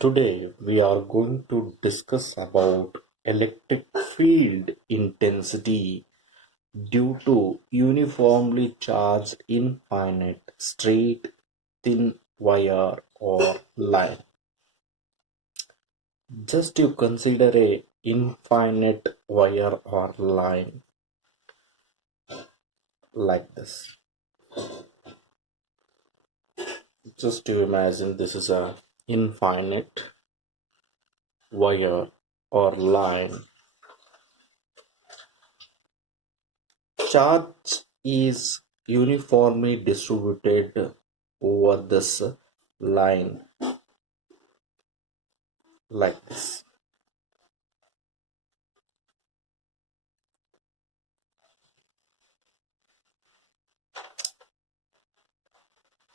Today we are going to discuss about electric field intensity due to uniformly charged infinite straight thin wire or line. Just you consider a infinite wire or line like this. Just you imagine this is a infinite wire or line. Charge is uniformly distributed over this line like this.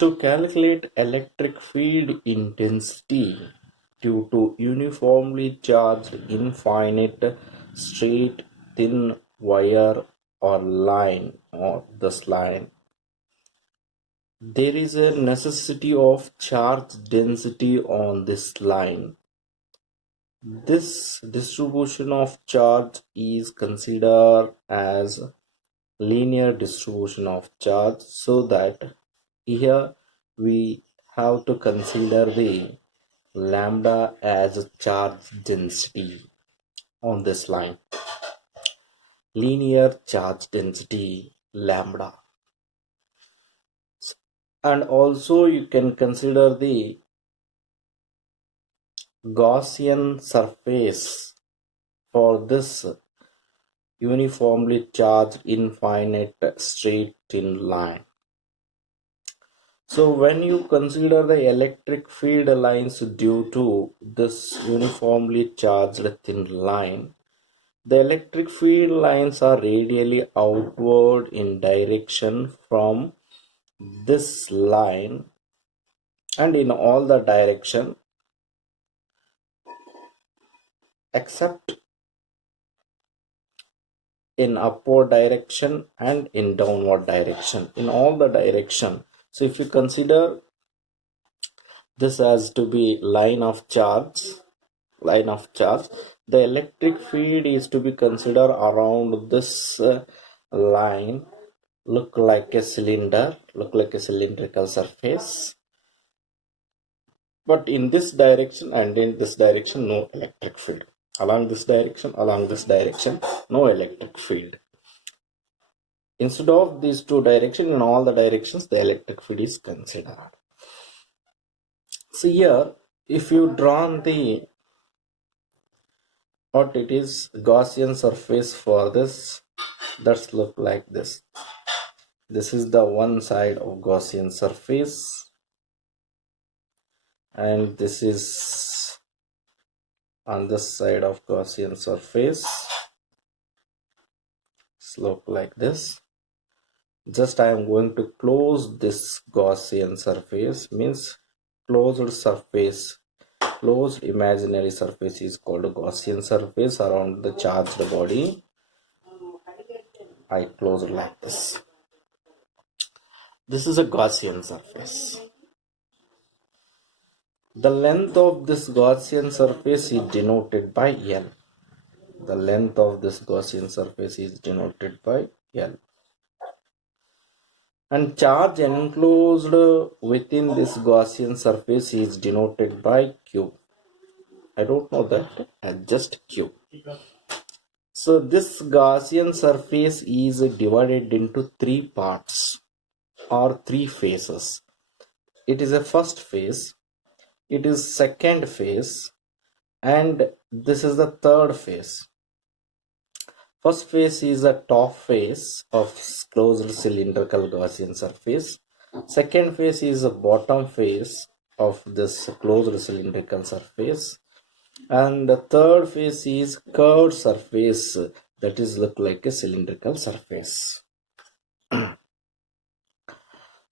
To calculate electric field intensity due to uniformly charged infinite straight thin wire or line or this line, there is a necessity of charge density on this line. This distribution of charge is considered as linear distribution of charge, so that here we have to consider the lambda as a charge density on this line. Linear charge density lambda. And also you can consider the Gaussian surface for this uniformly charged infinite straight thin line. So when you consider the electric field lines due to this uniformly charged thin line, the electric field lines are radially outward in direction from this line and in all the direction except in upward direction and in downward direction, in all the direction. So if you consider this as to be line of charge, the electric field is to be considered around this line, look like a cylindrical surface, but in this direction and in this direction no electric field. Along this direction, no electric field. Instead of these two directions, in all the directions the electric field is considered. So here if you draw the what it is Gaussian surface for this, that's look like this. This is the one side of Gaussian surface and this is on this side of Gaussian surface. Slope like this. Just I am going to close this Gaussian surface, means closed surface, closed imaginary surface is called a Gaussian surface around the charged body. I close it like this. This is a Gaussian surface. The length of this Gaussian surface is denoted by L. The length of this Gaussian surface is denoted by L. And charge enclosed within this Gaussian surface is denoted by Q. I don't know that, just Q. So this Gaussian surface is divided into three parts or three phases. It is a first phase, it is second phase, and this is the third phase. First phase is a top phase of closed cylindrical Gaussian surface. Second phase is a bottom phase of this closed cylindrical surface. And the third phase is curved surface, that is look like a cylindrical surface.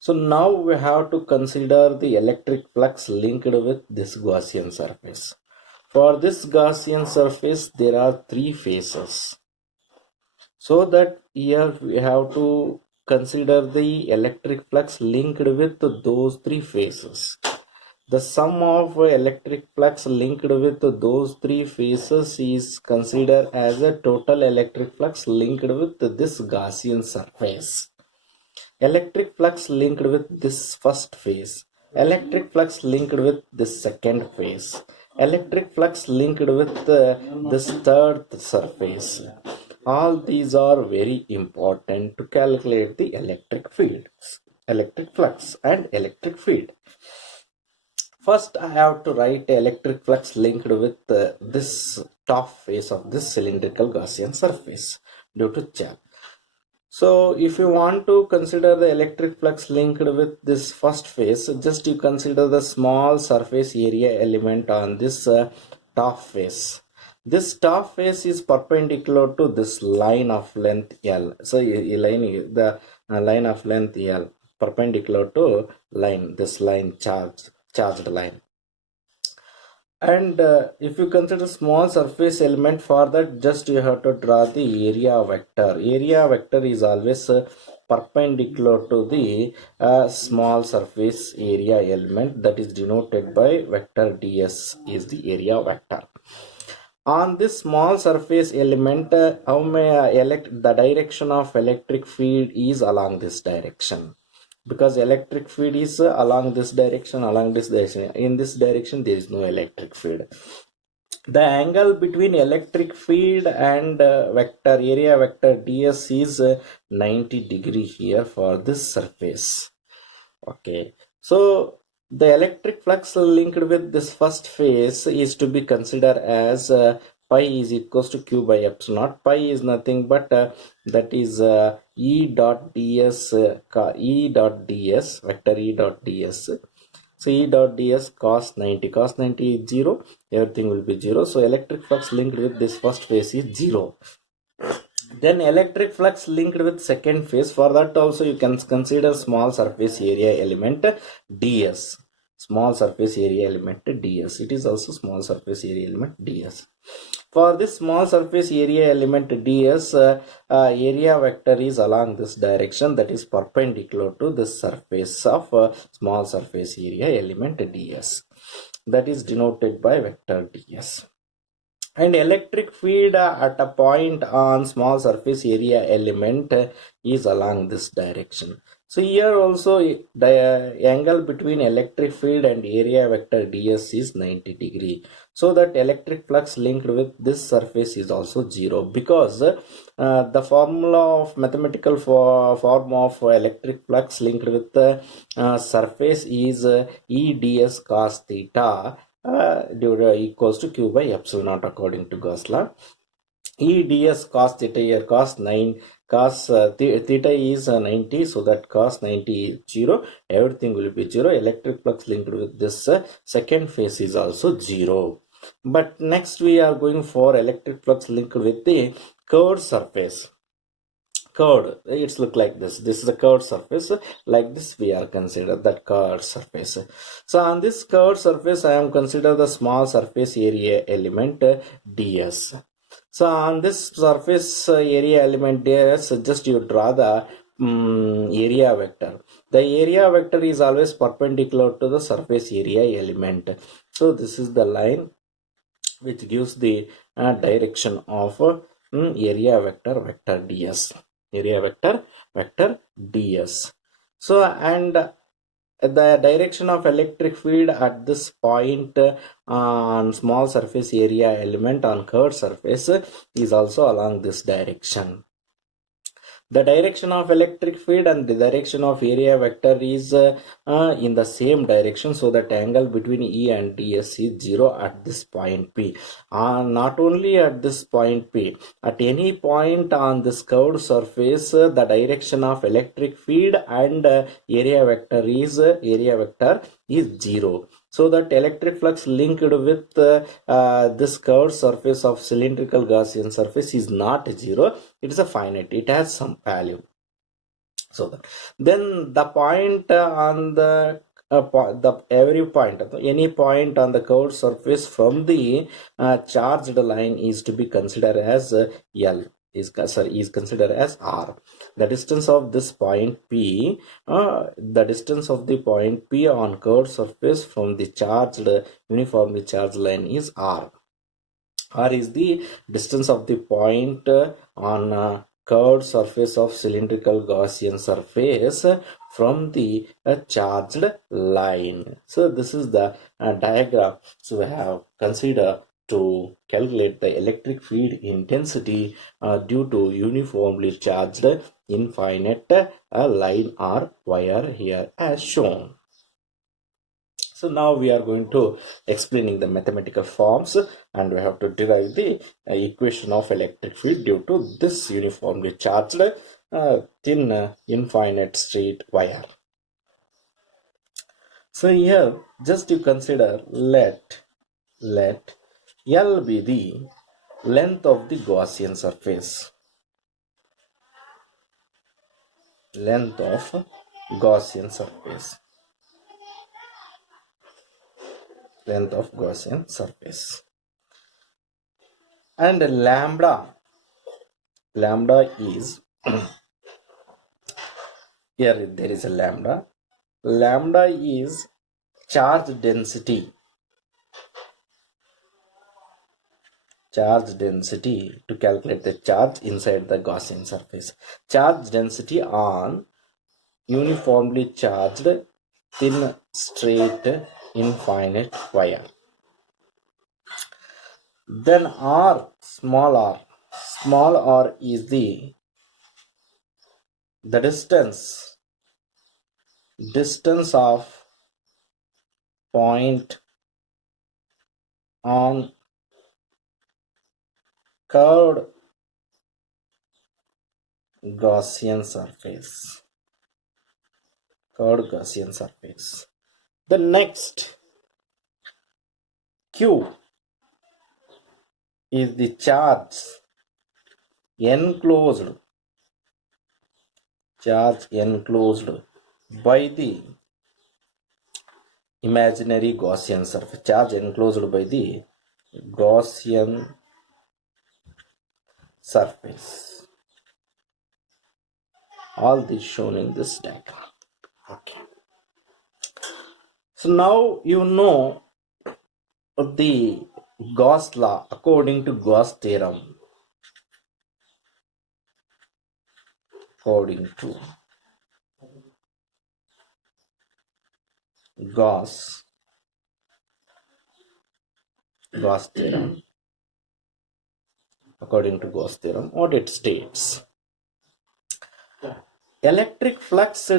So now we have to consider the electric flux linked with this Gaussian surface. For this Gaussian surface there are three phases. So that here we have to consider the electric flux linked with those three phases. The sum of electric flux linked with those three phases is considered as a total electric flux linked with this Gaussian surface. Electric flux linked with this first phase, electric flux linked with this second phase, electric flux linked with this third surface. All these are very important to calculate the electric fields, electric flux and electric field. First, I have to write electric flux linked with this top face of this cylindrical Gaussian surface due to charge. So if you want to consider the electric flux linked with this first phase, just you consider the small surface area element on this top face. This top face is perpendicular to this line of length L. So the line of length L perpendicular to line, this line charged line. And if you consider small surface element, for that just you have to draw the area vector. Area vector is always perpendicular to the small surface area element, that is denoted by vector ds is the area vector. On this small surface element, how may the direction of electric field is along this direction, because electric field is along this direction. In this direction there is no electric field. The angle between electric field and vector area vector ds is 90 degree here for this surface. Okay, so the electric flux linked with this first phase is to be considered as pi is equals to q by epsilon naught. Pi is nothing but that is E dot ds, vector E dot ds. So E dot ds cos 90 is 0, everything will be 0. So electric flux linked with this first phase is 0. Then electric flux linked with second phase, for that also you can consider small surface area element ds. Small surface area element ds. It is also small surface area element ds. For this small surface area element ds, area vector is along this direction, that is perpendicular to the surface of small surface area element ds. That is denoted by vector ds. And electric field at a point on small surface area element is along this direction. So here also the angle between electric field and area vector ds is 90 degree. So that electric flux linked with this surface is also 0, because the formula of mathematical form of electric flux linked with the surface is E ds cos theta equals to q by epsilon naught according to Gauss law. E ds cos theta here, theta is 90, so that cos 90 is 0, everything will be 0. Electric flux linked with this second phase is also 0. But next we are going for electric flux linked with the curved surface. Curved, it's look like this. This is a curved surface. Like this we are considered that curved surface. So on this curved surface I am consider the small surface area element ds. So on this surface area element ds, just you draw the area vector. The area vector is always perpendicular to the surface area element. So this is the line which gives the direction of area vector ds. Area vector ds. So and the direction of electric field at this point on small surface area element on curved surface is also along this direction. The direction of electric field and the direction of area vector is in the same direction, so that angle between E and ds is 0 at this point P. Not only at this point P, at any point on this curved surface, the direction of electric field and area vector is 0. So that electric flux linked with this curved surface of cylindrical Gaussian surface is not 0. It is a finite. It has some value. So that then the point on the any point on the curved surface from the charged line is to be considered as L. Is considered as R. the distance of this point P, the distance of the point P on curved surface from the charged uniformly charged line is R. R is the distance of the point on curved surface of cylindrical Gaussian surface from the charged line. So this is the diagram. So we have considered to calculate the electric field intensity due to uniformly charged infinite line or wire here as shown. So now we are going to explaining the mathematical forms, and we have to derive the equation of electric field due to this uniformly charged thin infinite straight wire. So here just you consider let L be the length of the Gaussian surface. Length of Gaussian surface. Length of Gaussian surface. And lambda is here there is a lambda. Lambda is charge density. Charge density to calculate the charge inside the Gaussian surface. Charge density on uniformly charged thin straight infinite wire. Then R, small r is the distance of point on curved Gaussian surface. Curved Gaussian surface. The next Q is the charge enclosed by the imaginary Gaussian surface. Charge enclosed by the Gaussian surface. All this shown in this diagram. Okay. So now you know the Gauss law according to Gauss theorem. According to Gauss theorem. According to Gauss theorem, what it states: electric flux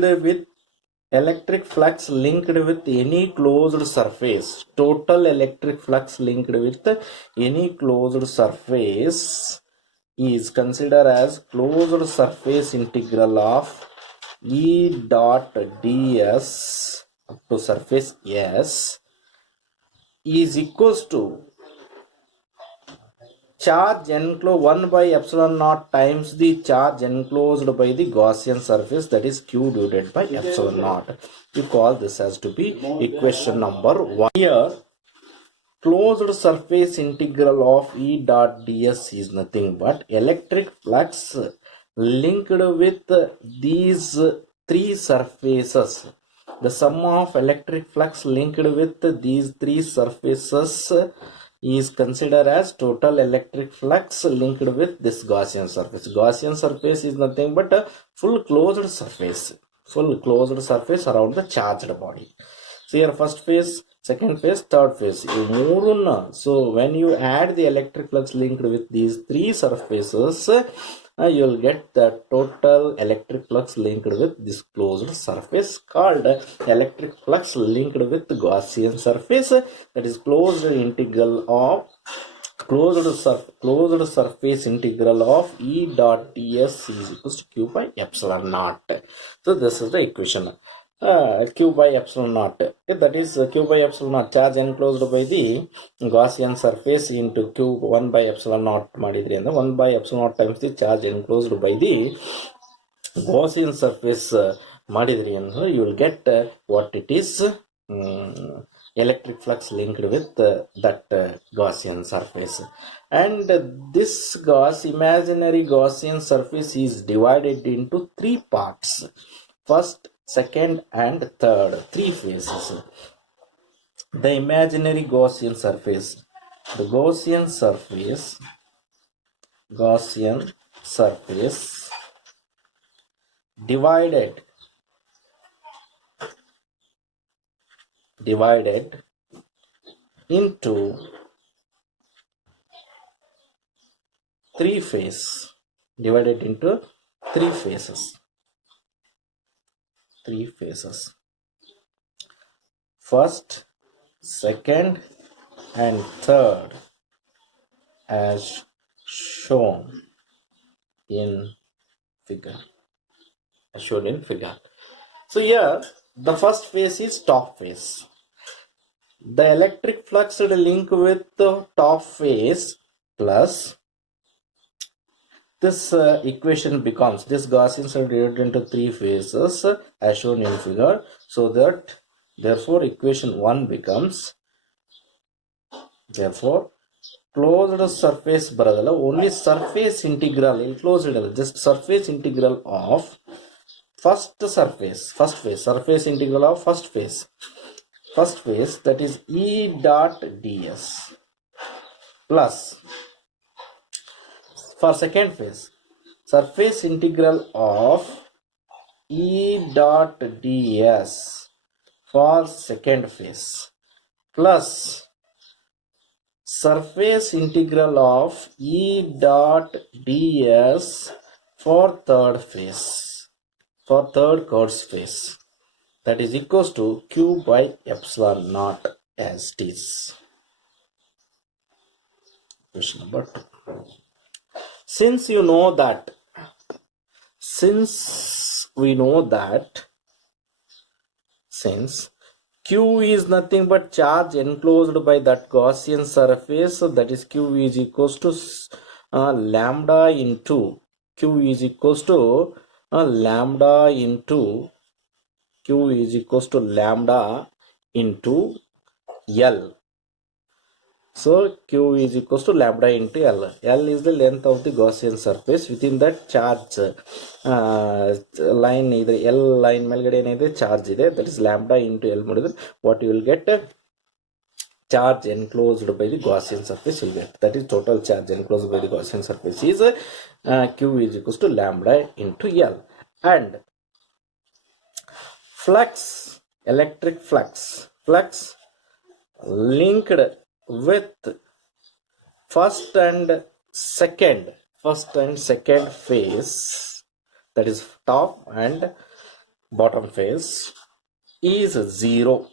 linked with any closed surface, total electric flux linked with any closed surface is considered as closed surface integral of E dot ds up to surface S is equals to charge enclosed 1 by epsilon naught times the charge enclosed by the Gaussian surface, that is Q divided by epsilon naught. We call this as to be equation number 1. Here closed surface integral of E dot ds is nothing but electric flux linked with these three surfaces. The sum of electric flux linked with these three surfaces is considered as total electric flux linked with this Gaussian surface. Gaussian surface is nothing but a full closed surface around the charged body. So here first phase, second phase, third phase. So when you add the electric flux linked with these three surfaces, you will get the total electric flux linked with this closed surface called electric flux linked with the Gaussian surface, that is closed surface integral of E dot ds is equals to Q by epsilon naught. So this is the equation. Q by epsilon naught, that is Q by epsilon naught, charge enclosed by the Gaussian surface into Q 1 by epsilon naught ಮಾಡಿದ್ರಿ ಅಂದ್ರೆ 1 by epsilon naught times the charge enclosed by the Gaussian surface ಮಾಡಿದ್ರಿ ಅಂದ್ರೆ you will get what it is, electric flux linked with that Gaussian surface. And this imaginary Gaussian surface is divided into three parts: first, second, and third, three phases. The imaginary Gaussian surface. The Gaussian surface divided into three phases. Three phases. First, second, and third, as shown in figure. So here the first phase is top phase. The electric flux link with the top phase plus this equation becomes, this Gaussians are divided into three phases as shown in figure. So that therefore equation 1 becomes, therefore closed surface ಬರೋದಲ್ಲ, only surface integral, enclosed just surface integral of first phase integral of first phase, that is E dot ds, plus for second phase surface integral of E dot ds for second phase, plus surface integral of E dot ds for third phase, for third course phase, that is equals to Q by epsilon naught as it is. Question number 2. Since we know that since Q is nothing but charge enclosed by that Gaussian surface, that is Q is equals to lambda into L. So Q is equals to lambda into L. L is the length of the Gaussian surface within that charge line. Either L line melgade enide charge ide, that is lambda into L module. What you will get, charge enclosed by the Gaussian surface will get, that is total charge enclosed by the Gaussian surface is Q is equals to lambda into L. And flux, electric flux linked with first and second phase, that is top and bottom phase, is zero,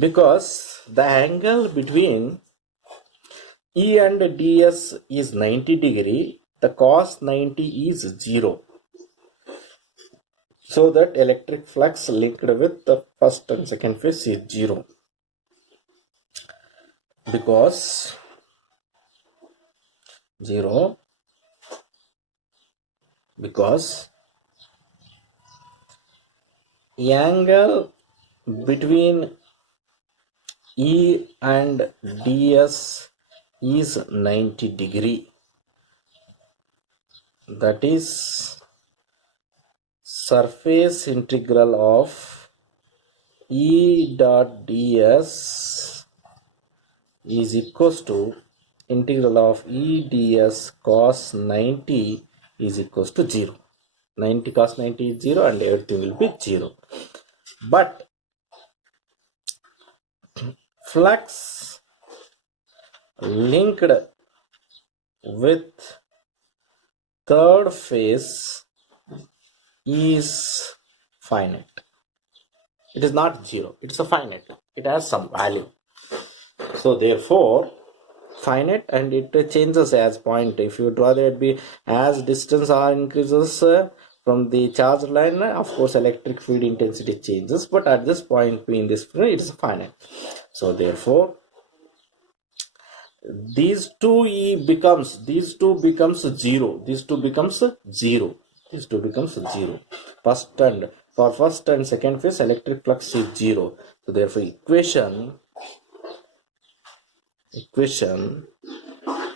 because the angle between E and ds is 90 degree, the cos 90 is 0. So that electric flux linked with the first and second phase is 0. Because angle between E and ds is 90 degree, that is surface integral of E dot ds is equals to integral of E ds cos 90 is equals to 0. 90 cos 90 is 0 and everything will be 0. But flux linked with third phase is finite. It is not 0, it is a finite, it has some value. So therefore finite, and it changes as point. If you draw that, be as distance r increases from the charge line, of course electric field intensity changes, but at this point in this it is finite. So therefore these two becomes 0. First and For first and second phase, electric flux is 0. So therefore equation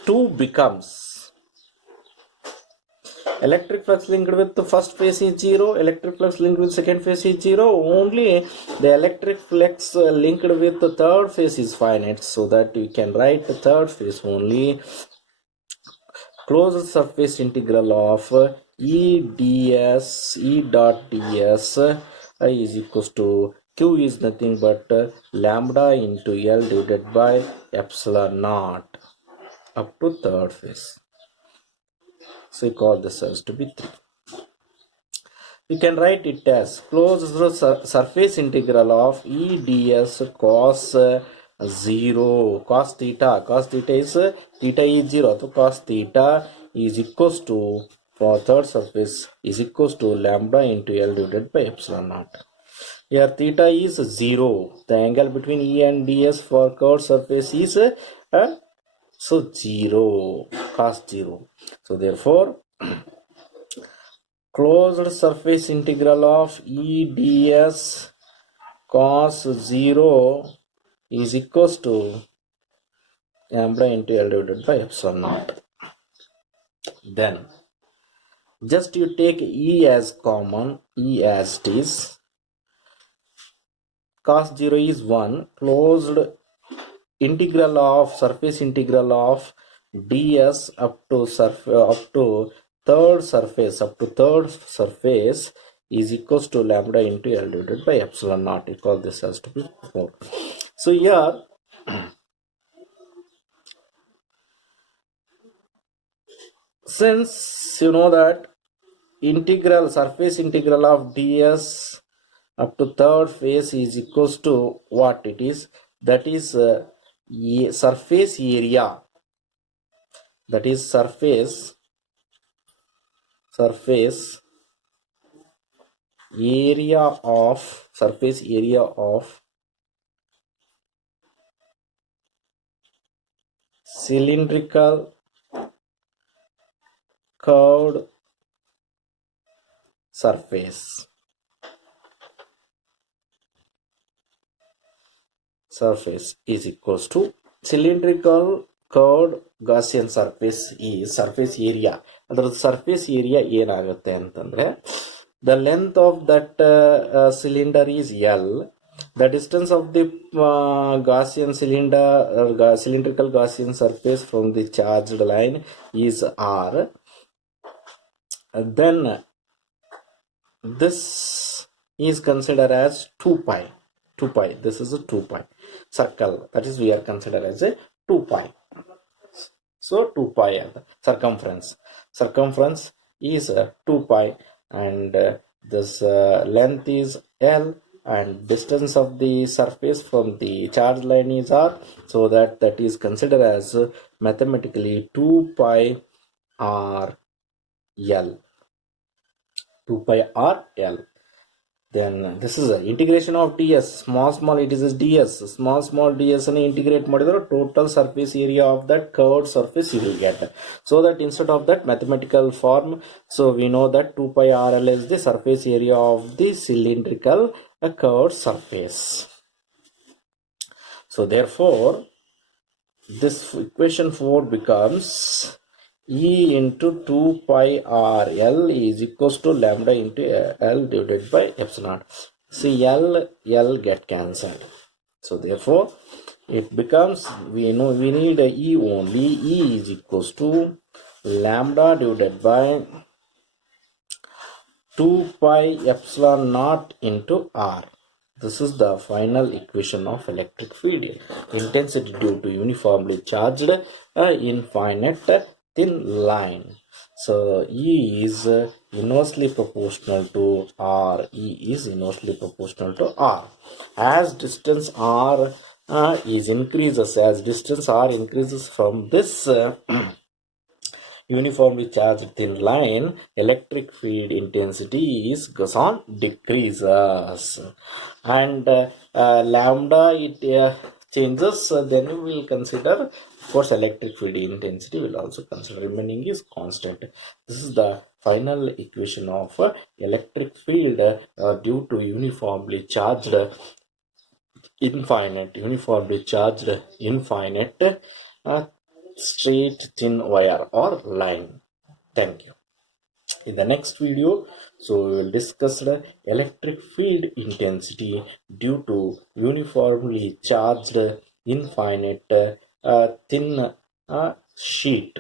2 becomes electric flux linked with the first phase is 0, electric flux linked with second phase is 0. Only the electric flux linked with the third phase is finite, so that we can write the third phase only. Closed surface integral of E dot ds is equals to q is nothing but lambda into L divided by epsilon naught up to third phase. So we call this as to be 3. You can write it as closed surface integral of E ds cos 0 cos theta is theta is 0, so cos theta is equals to, for third surface, is equals to lambda into L divided by epsilon naught. Here theta is 0. The angle between E and ds for curved surface is so 0, cos 0. So therefore closed surface integral of E ds cos 0 is equals to lambda into L divided by epsilon naught. Then just you take E as common, E as it is. Cos 0 is 1. Closed integral of surface integral of ds up to third surface is equals to lambda into L divided by epsilon naught. We call this as to be 4. So here since you know that surface integral of ds up to third phase is equals to what it is, that is surface area, that is surface area of cylindrical curved surface is equals to cylindrical curved Gaussian surface is surface area. Adar surface area ಏನಾಗುತ್ತೆ ಅಂತಂದ್ರೆ, the length of that cylinder is L, the distance of the Gaussian cylinder cylindrical Gaussian surface from the charged line is R. Then this is considered as 2 pi. This is a 2 pi circle, that is we are considered as a 2 pi. So 2 pi circumference is 2 pi, and this length is L, and distance of the surface from the charge line is R, so that is considered as mathematically 2 pi R L. 2 pi R L. Then this is a integration of ds, small it is ds, small ds and integrate ಮಾಡಿದ್ರೆ total surface area of that curved surface you will get. So that instead of that mathematical form, so we know that 2 pi RL is the surface area of the cylindrical curved surface. So therefore this equation 4 becomes E into 2 pi RL is equals to lambda into L divided by epsilon. See, L get cancelled. So therefore it becomes, we need a E only. E is equals to lambda divided by 2 pi epsilon naught into R. This is the final equation of electric field intensity due to uniformly charged infinite thin line. So E is inversely proportional to R. E is inversely proportional to R. As distance R as distance R increases from this uniformly charged thin line, electric field intensity goes on decreases, and lambda it changes, then we will consider, of course, electric field intensity will also consider, remaining is constant. This is the Final equation of electric field due to uniformly charged infinite uh, straight thin wire or line. Thank you. In the next video, so we will discuss the electric field intensity due to uniformly charged infinite thin sheet,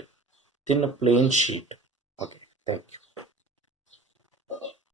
thin plane sheet.